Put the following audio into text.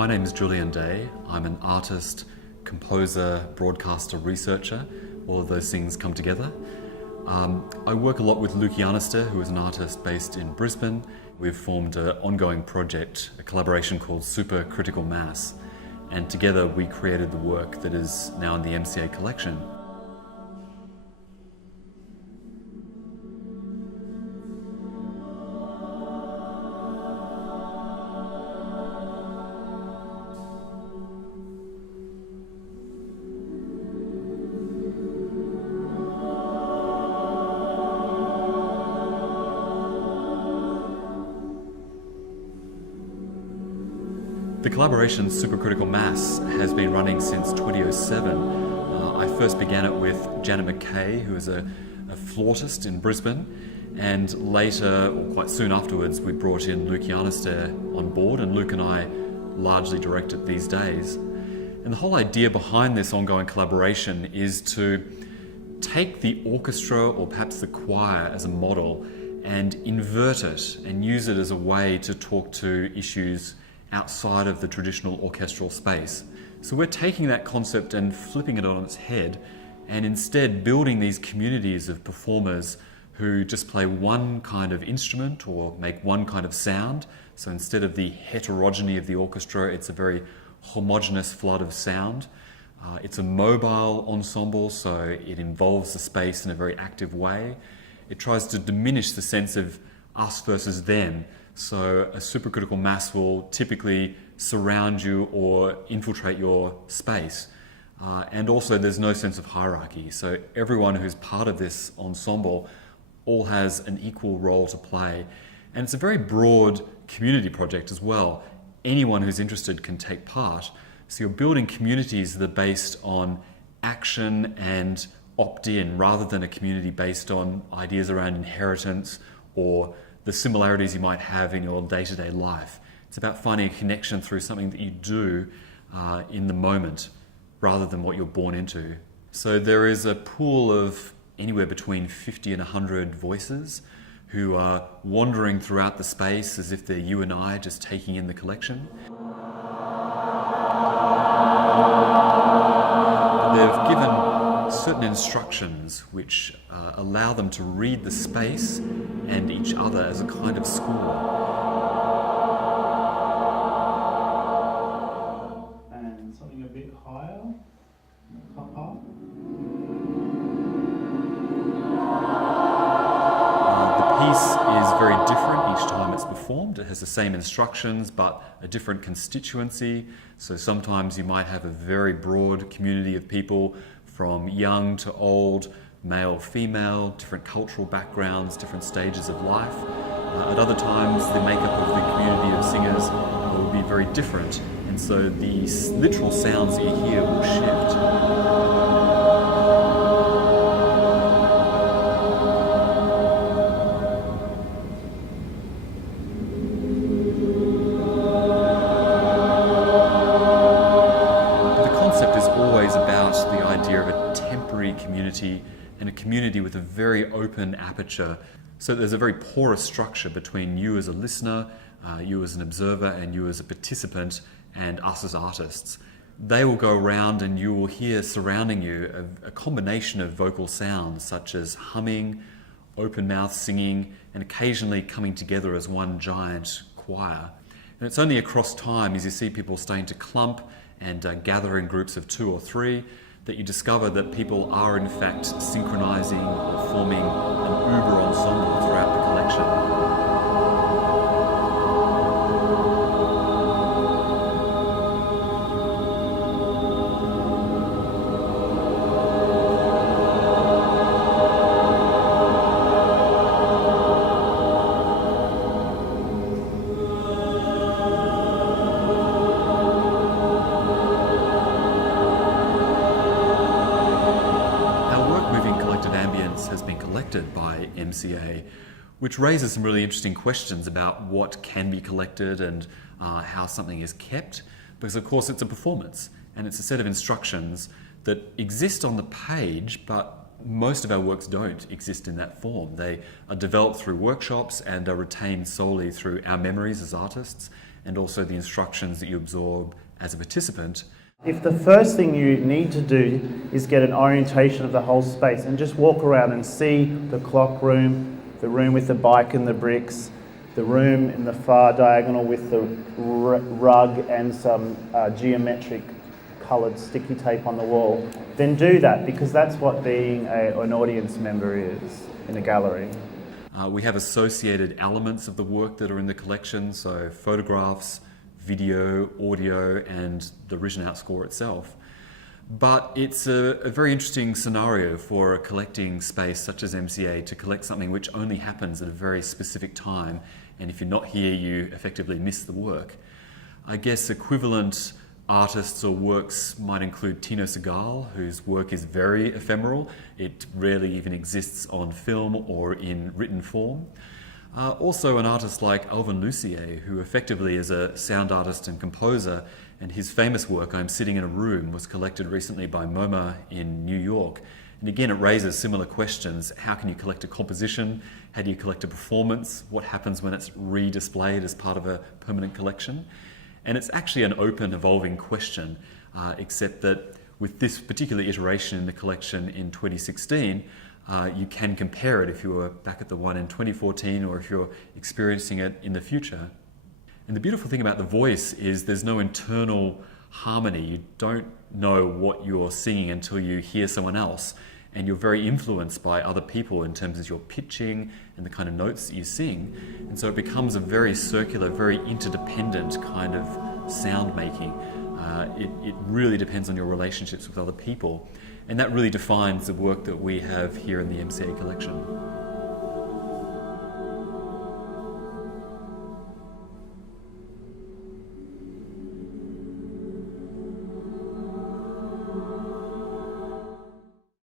My name is Julian. I'm an artist, composer, broadcaster, researcher. All of those things come together. I work a lot with Jaaniste, who is an artist based in Brisbane. We've formed an ongoing project, a collaboration called Super Critical Mass, and together we created the work that is now in the MCA collection. The collaboration Supercritical Mass has been running since 2007. I first began it with Jaaniste McKay, who is a flautist in Brisbane, and later, or quite soon afterwards, we brought in Jaaniste on board, and Luke and I largely direct it these days. And the whole idea behind this ongoing collaboration is to take the orchestra or perhaps the choir as a model and invert it and use it as a way to talk to issues outside of the traditional orchestral space. So we're taking that concept and flipping it on its head and instead building these communities of performers who just play one kind of instrument or make one kind of sound. So instead of the heterogeneity of the orchestra, it's a very homogeneous flood of sound. It's a mobile ensemble, so it involves the space in a very active way. It tries to diminish the sense of us versus them. So a supercritical mass will typically surround you or infiltrate your space. And also there's no sense of hierarchy. So everyone who's part of this ensemble all has an equal role to play. And it's a very broad community project as well. Anyone who's interested can take part. So you're building communities that are based on action and opt-in rather than a community based on ideas around inheritance or the similarities you might have in your day-to-day life. It's about finding a connection through something that you do in the moment rather than what you're born into. So there is a pool of anywhere between 50 and 100 voices who are wandering throughout the space as if they're you and I just taking in the collection. They've given certain instructions which allow them to read the space and each other as a kind of score. And something a bit higher, up. The piece is very different each time it's performed. It has the same instructions but a different constituency. So sometimes you might have a very broad community of people from young to old, male, female, different cultural backgrounds, different stages of life. At other times, the makeup of the community of singers will be very different, and so the literal sounds that you hear will shift. Community and a community with a very open aperture. So there's a very porous structure between you as a listener, you as an observer, and you as a participant, and us as artists. They will go around and you will hear surrounding you a combination of vocal sounds such as humming, open mouth singing, and occasionally coming together as one giant choir. And it's only across time as you see people starting to clump and gather in groups of 2 or 3 that you discover that people are in fact synchronizing or forming an uber ensemble throughout the collection. Has been collected by MCA, which raises some really interesting questions about what can be collected and how something is kept, because of course it's a performance and it's a set of instructions that exist on the page, but most of our works don't exist in that form. They are developed through workshops and are retained solely through our memories as artists and also the instructions that you absorb as a participant. If the first thing you need to do is get an orientation of the whole space and just walk around and see the clock room, the room with the bike and the bricks, the room in the far diagonal with the rug and some geometric coloured sticky tape on the wall, then do that, because that's what being an audience member is in a gallery. We have associated elements of the work that are in the collection, so photographs, video, audio, and the written out score itself. But it's a very interesting scenario for a collecting space such as MCA to collect something which only happens at a very specific time, and if you're not here, you effectively miss the work. I guess equivalent artists or works might include Tino Segal, whose work is very ephemeral. It rarely even exists on film or in written form. Also an artist like Alvin Lucier, who effectively is a sound artist and composer, and his famous work, I'm Sitting in a Room, was collected recently by MoMA in New York. And again, it raises similar questions. How can you collect a composition? How do you collect a performance? What happens when it's re-displayed as part of a permanent collection? And it's actually an open, evolving question, except that with this particular iteration in the collection in 2016, you can compare it if you were back at the one in 2014 or if you're experiencing it in the future. And the beautiful thing about the voice is there's no internal harmony. You don't know what you're singing until you hear someone else, and you're very influenced by other people in terms of your pitching and the kind of notes that you sing. And so it becomes a very circular, very interdependent kind of sound making. It really depends on your relationships with other people, and that really defines the work that we have here in the MCA collection.